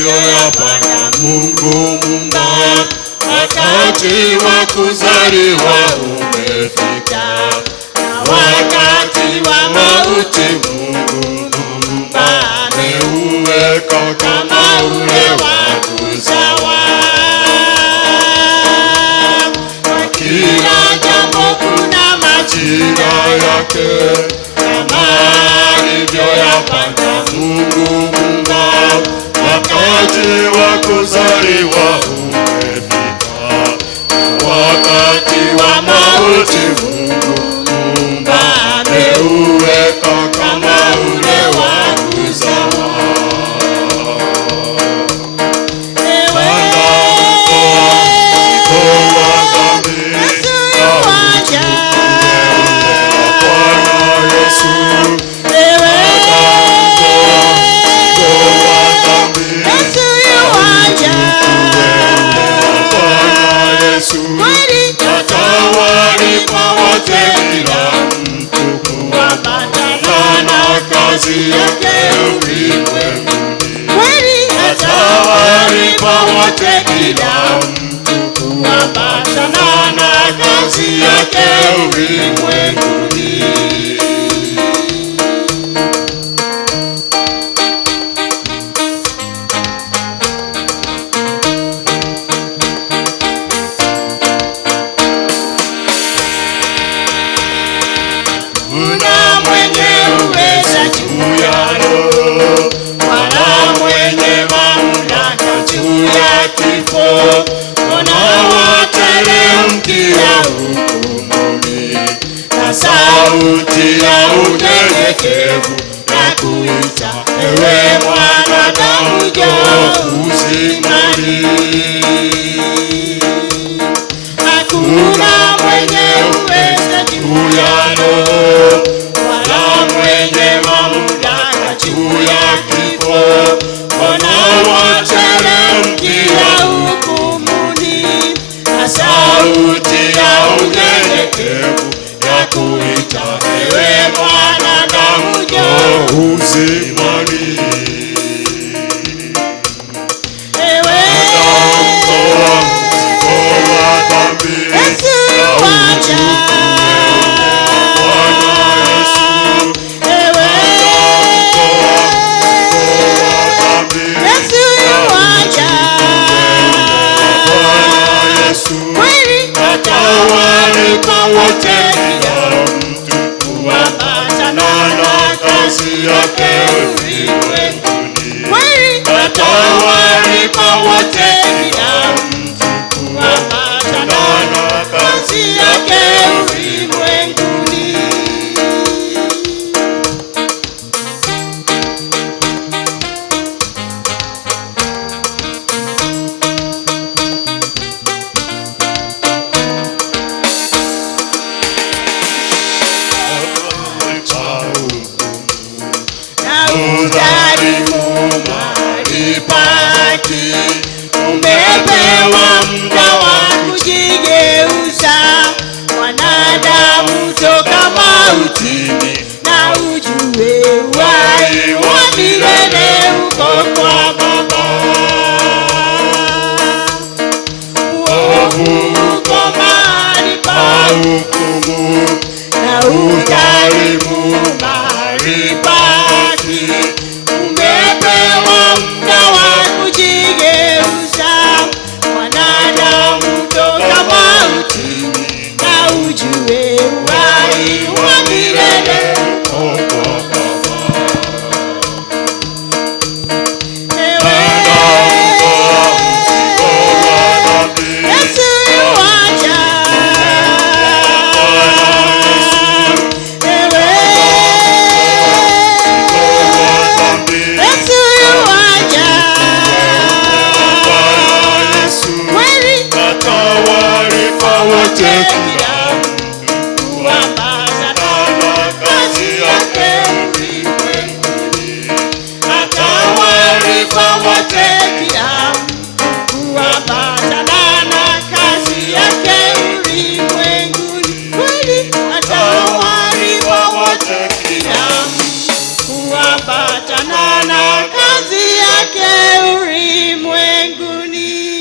alivyoyapanga Mungu Muumba. Wakati wa kuzaliwa umefika, na wakati wa mauti Mungu Muumba ameuweka kama ule wa kuzawa. Kwa kila jambo kuna majira yake, kama alivyoyapanga Mungu Muumba. Wakati wa kuzaliwa umefika, wakati wa mauti Mungu Muumba ameuweka kama ule wa kuzawa. Kila mtu kuambatana na kazi yake ulimwenguni. Kuna mwenye uweza juu ya roho, wala mwenye mamlaka juu ya kifo. Wanawateremkia hukumuni, na sauti ya unyenyekevu ya kuita, ewe mwanadamu, njoo uzimani. Hakuna mwenye uweza juu ya roho, wala mwenye mamlaka juu ya kifo. Wanawateremkia hukumuni, na sauti ya unyenyekevu ya kuita, ewe mwanadamu, njoo uzimani. Ewe atamtoa mzigo wa dhambi, Yesu yuaja. Wote kila mtu kuambatana na kazi yake ulimwenguni. Atawalipa wote kila mtu kuambatana na kazi yake ulimwenguni. Uda